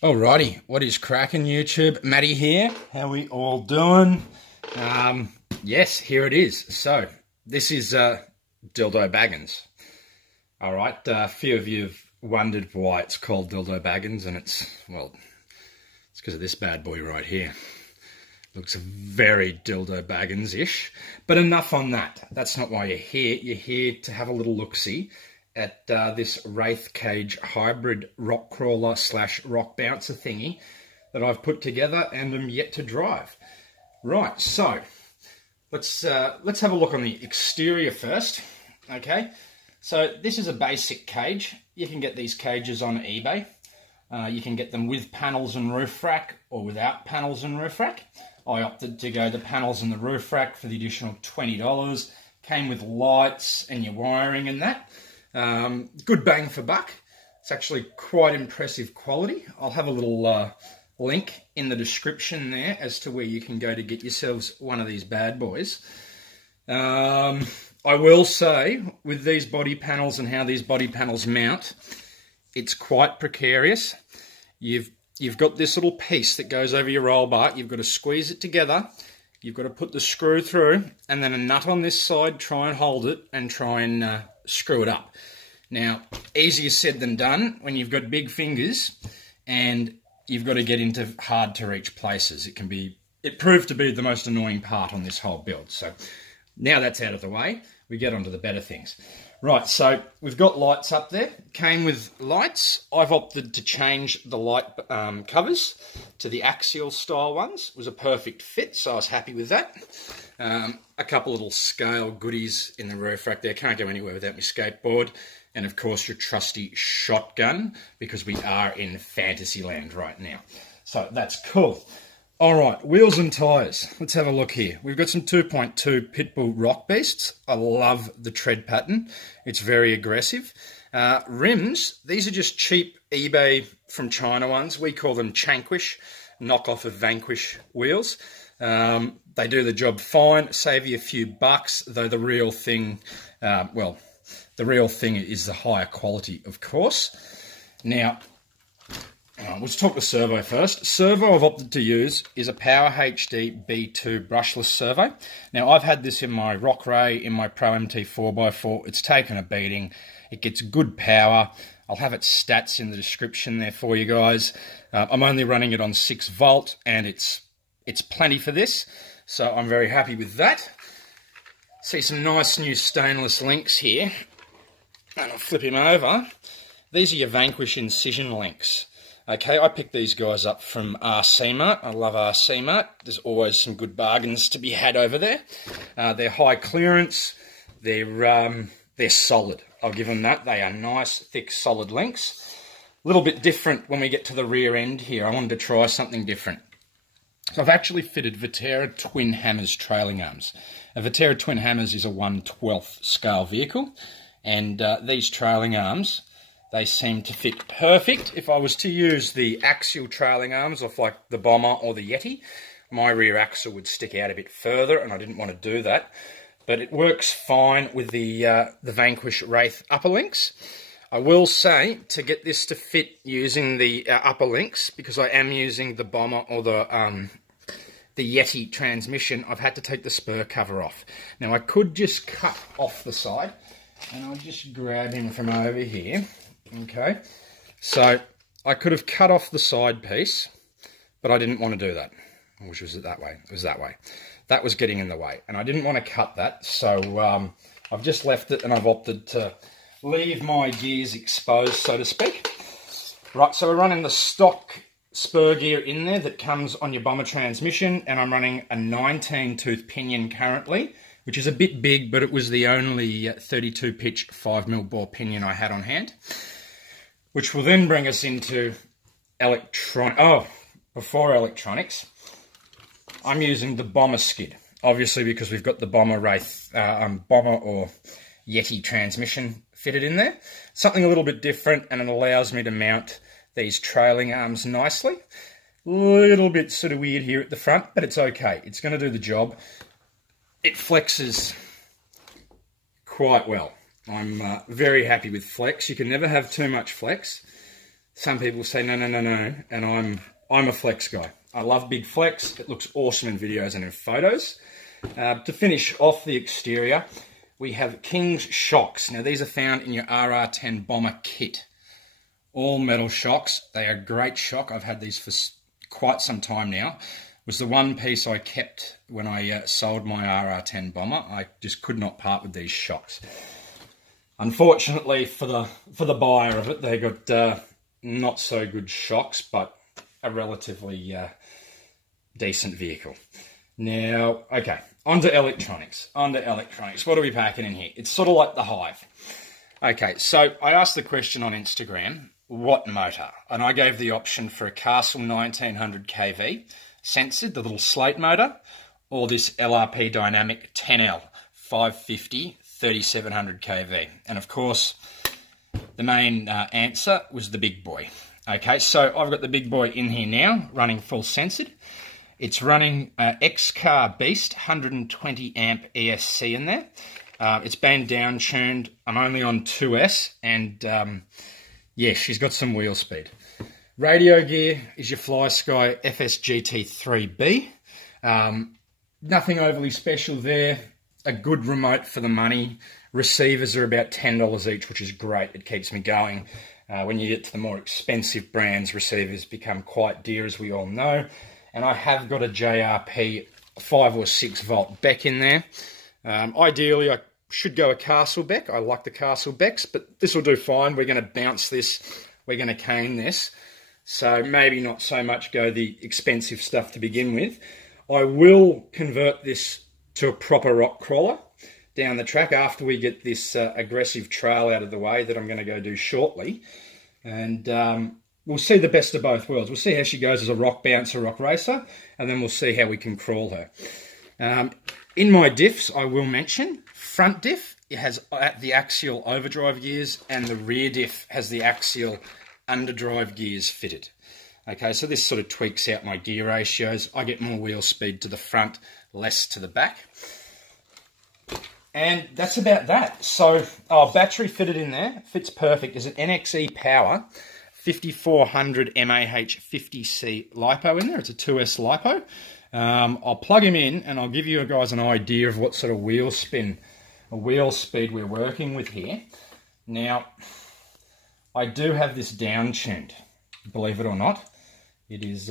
Alrighty, what is cracking YouTube? Matty here. How we all doing? Yes, here it is. So, this is Dildobaggins. Alright, a few of you have wondered why it's called Dildobaggins, and it's because of this bad boy right here. Looks very Dildobaggins-ish. But enough on that. That's not why you're here. You're here to have a little look-see at this Wraith cage hybrid rock crawler / rock bouncer thingy that I've put together and am yet to drive. Right, so let's have a look on the exterior first. Okay, so this is a basic cage. You can get these cages on eBay. You can get them with panels and roof rack or without panels and roof rack. I opted to go the panels and the roof rack for the additional $20. Came with lights and your wiring and that. Good bang for buck. It's actually quite impressive quality. I'll have a little link in the description there as to where you can go to get yourselves one of these bad boys. I will say, with these body panels and how these body panels mount, it's quite precarious. You've got this little piece that goes over your roll bar. You've got to squeeze it together. You've got to put the screw through, and then a nut on this side, try and hold it, and try and screw it up. Now, easier said than done when you've got big fingers and you've got to get into hard to reach places. It proved to be the most annoying part on this whole build. So now that's out of the way, we get on to the better things. Right, so we've got lights up there. Came with lights. I've opted to change the light covers to the Axial style ones. It was a perfect fit, so I was happy with that. A couple little scale goodies in the roof rack there. Can't go anywhere without my skateboard. And of course your trusty shotgun, because we are in Fantasyland right now. So that's cool. All right, wheels and tyres. Let's have a look here. We've got some 2.2 Pitbull Rock Beasts. I love the tread pattern. It's very aggressive. Rims, these are just cheap eBay from China ones. We call them Chanquish, knockoff of Vanquish wheels. They do the job fine, save you a few bucks, though the real thing, the real thing is the higher quality, of course. Now, let's talk the servo first. Servo I've opted to use is a Power HD B2 Brushless Servo. Now, I've had this in my Rock Ray, in my Pro MT 4x4. It's taken a beating. It gets good power. I'll have its stats in the description there for you guys. I'm only running it on 6 volt, and it's plenty for this, so I'm very happy with that. See some nice new stainless links here. And I'll flip him over. These are your Vanquish Incision links. Okay, I picked these guys up from RC Mart. I love RC Mart. There's always some good bargains to be had over there. They're high clearance. They're solid. I'll give them that. They are nice, thick, solid links. A little bit different when we get to the rear end here. I wanted to try something different. So I've actually fitted Vaterra Twin Hammers trailing arms. A Vaterra Twin Hammers is a 1/12 scale vehicle, and these trailing arms, they seem to fit perfect. If I was to use the axial trailing arms off like the Bomber or the Yeti, my rear axle would stick out a bit further, and I didn't want to do that. But it works fine with the Vanquish Wraith upper links. I will say, to get this to fit using the upper links, because I am using the Bomber or the Yeti transmission, I've had to take the spur cover off. Now, I could just cut off the side, and I'll just grab him from over here. Okay, so I could have cut off the side piece, but I didn't want to do that. Which was it that way? It was that way. That was getting in the way, and I didn't want to cut that, so I've just left it, and I've opted to leave my gears exposed, so to speak. Right, so we're running the stock spur gear in there that comes on your Bomber transmission, and I'm running a 19-tooth pinion currently, which is a bit big, but it was the only 32-pitch 5mm bore pinion I had on hand, which will then bring us into before electronics, I'm using the Bomber skid, obviously because we've got the Bomber Wraith, Bomber or Yeti transmission fitted in there. Something a little bit different, and it allows me to mount these trailing arms nicely. A little bit sort of weird here at the front, but it's okay. It's going to do the job. It flexes quite well. I'm very happy with flex. You can never have too much flex. some people say no, and I'm a flex guy. I love big flex. It looks awesome in videos and in photos. To finish off the exterior, we have King's shocks. Now these are found in your RR10 Bomber Kit. All metal shocks. They are a great shock. I've had these for quite some time now. It was the one piece I kept when I sold my RR10 Bomber. I just could not part with these shocks. Unfortunately for the buyer of it, they got not so good shocks, but a relatively decent vehicle. Now, okay, onto electronics. What are we packing in here? It's sort of like the Hive. Okay, so I asked the question on Instagram, what motor? And I gave the option for a Castle 1900 kV censored, the little slate motor, or this Lrp Dynamic 10L 550 3700 kV. And of course, the main answer was the big boy. Okay, so I've got the big boy in here now, running full censored. It's running Xcar Beast 120 amp ESC in there. It's been down tuned. I'm only on 2S, and yeah, she's got some wheel speed. Radio gear is your Flysky FSGT3B. Nothing overly special there. A good remote for the money. Receivers are about $10 each, which is great. It keeps me going. When you get to the more expensive brands, receivers become quite dear, as we all know. And I have got a JRP 5 or 6 volt Beck in there. Ideally, I should go a Castle Beck. I like the Castle Becks, but this will do fine. We're going to bounce this. We're going to cane this. So maybe not so much go the expensive stuff to begin with. I will convert this to a proper rock crawler down the track after we get this aggressive trail out of the way that I'm going to go do shortly. And we'll see the best of both worlds. We'll see how she goes as a rock bouncer, rock racer, and then we'll see how we can crawl her. In my diffs, I will mention, front diff, it has the Axial Overdrive gears, and the rear diff has the Axial Underdrive gears fitted. Okay, so this sort of tweaks out my gear ratios. I get more wheel speed to the front, less to the back. And that's about that. So, battery fitted in there, fits perfect. There's an NXE Power 5400 mAh 50C Lipo in there. It's a 2S Lipo. I'll plug him in and I'll give you guys an idea of what sort of wheel speed we're working with here. Now, I do have this down tuned, believe it or not. It is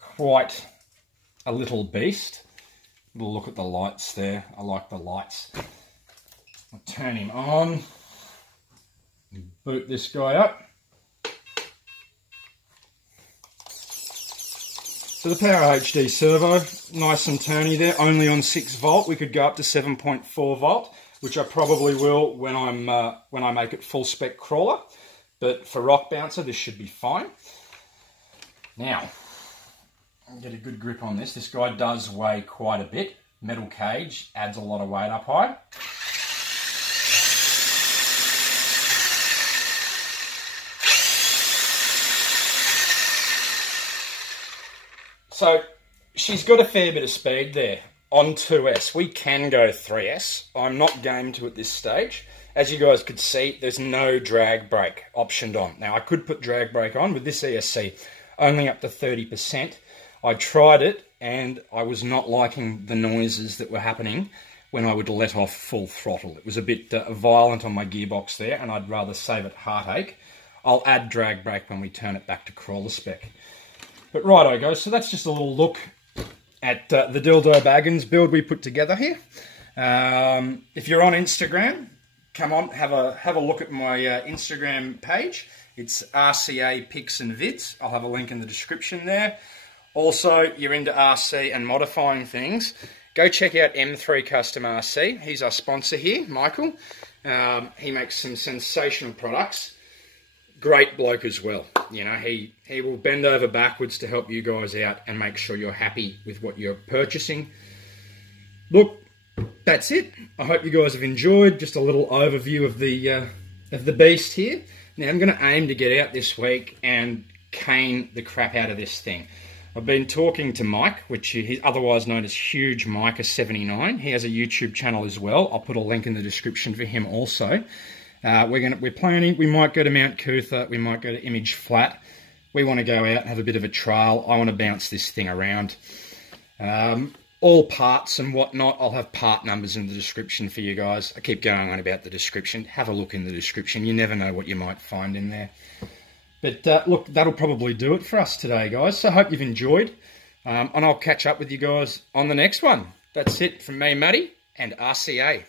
quite a little beast. We'll look at the lights there. I like the lights. I'll turn him on. Boot this guy up. So the Power HD servo, nice and turny there, only on 6 volt. We could go up to 7.4 volt, which I probably will when I make it full spec crawler. But for rock bouncer, this should be fine. Now, I'll get a good grip on this. This guy does weigh quite a bit. Metal cage adds a lot of weight up high. So she's got a fair bit of speed there on 2S. We can go 3S. I'm not game to at this stage. As you guys could see, there's no drag brake optioned on. Now, I could put drag brake on with this ESC, only up to 30%. I tried it, and I was not liking the noises that were happening when I would let off full throttle. It was a bit violent on my gearbox there, and I'd rather save it heartache. I'll add drag brake when we turn it back to crawler spec. But righto guys, so that's just a little look at the Dildobaggins build we put together here. If you're on Instagram, come on, have a look at my Instagram page. It's RCA Pics and Vids. I'll have a link in the description there. Also, you're into RC and modifying things, go check out M3 Custom RC. He's our sponsor here, Michael. He makes some sensational products. Great bloke as well. You know, he will bend over backwards to help you guys out and make sure you're happy with what you're purchasing. Look, that's it. I hope you guys have enjoyed. Just a little overview of the beast here. Now I'm going to aim to get out this week and cane the crap out of this thing. I've been talking to Mike, which he's otherwise known as Huge Micah79. He has a YouTube channel as well. I'll put a link in the description for him also. We're planning, we might go to Mount Cootha, we might go to Image Flat. We want to go out and have a bit of a trial. I want to bounce this thing around. All parts and whatnot, I'll have part numbers in the description for you guys. I keep going on about the description. Have a look in the description. You never know what you might find in there. But look, that'll probably do it for us today, guys. So I hope you've enjoyed. And I'll catch up with you guys on the next one. That's it from me, Matty, and RCA.